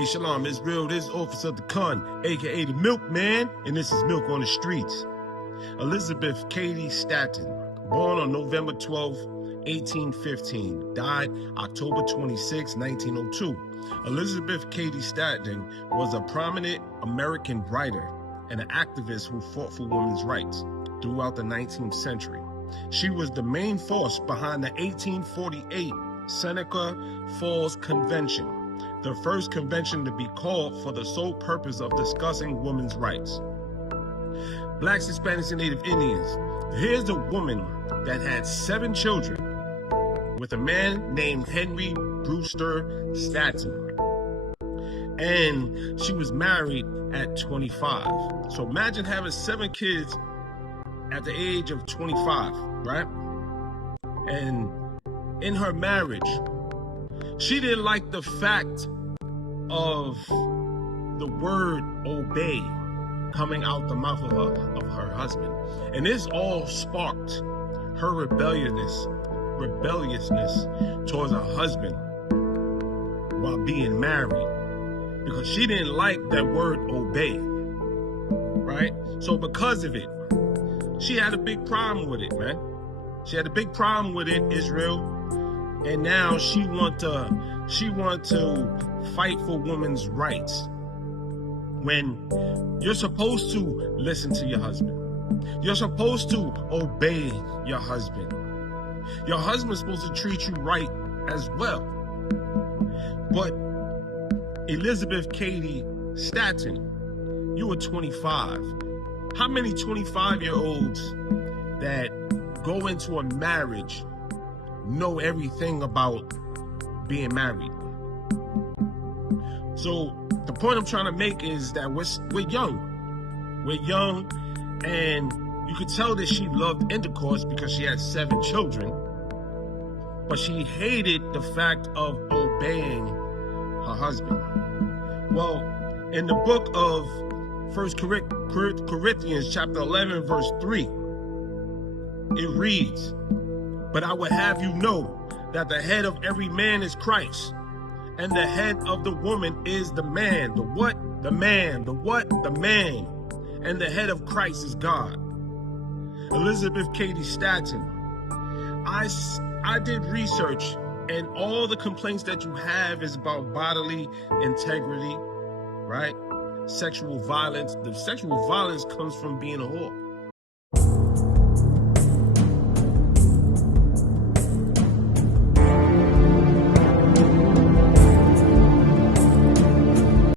Hey, Shalom, it's real. This is Officer the Con, aka the Milkman, and this is Milk on the Streets. Elizabeth Cady Stanton, born on November 12, 1815, died October 26, 1902. Elizabeth Cady Stanton was a prominent American writer and an activist who fought for women's rights throughout the 19th century. She was the main force behind the 1848 Seneca Falls Convention, the first convention to be called for the sole purpose of discussing women's rights. Blacks, Hispanics, and Native Indians. Here's a woman that had 7 children with a man named Henry Brewster Stanton. And she was married at 25. So imagine having 7 kids at the age of 25, right? And in her marriage, she didn't like the fact of the word obey coming out the mouth of her husband. And this all sparked her rebelliousness towards her husband while being married, because she didn't like that word obey, right? So because of it, she had a big problem with it, man. She had a big problem with it, Israel. And now she want to fight for women's rights. When you're supposed to listen to your husband. You're supposed to obey your husband. Your husband's supposed to treat you right as well. But Elizabeth Cady Stanton, you were 25. How many 25-year-olds that go into a marriage know everything about being married? So the point I'm trying to make is that we're young. We're young, and you could tell that she loved intercourse because she had 7 children, but she hated the fact of obeying her husband. Well, in the book of 1 Corinthians chapter 11, verse 3, it reads, "But I would have you know that the head of every man is Christ, and the head of the woman is the man." The what? The man. The what? The man. And the head of Christ is God. Elizabeth Cady Stanton, I did research, and all the complaints that you have is about bodily integrity, right? Sexual violence. The sexual violence comes from being a whore.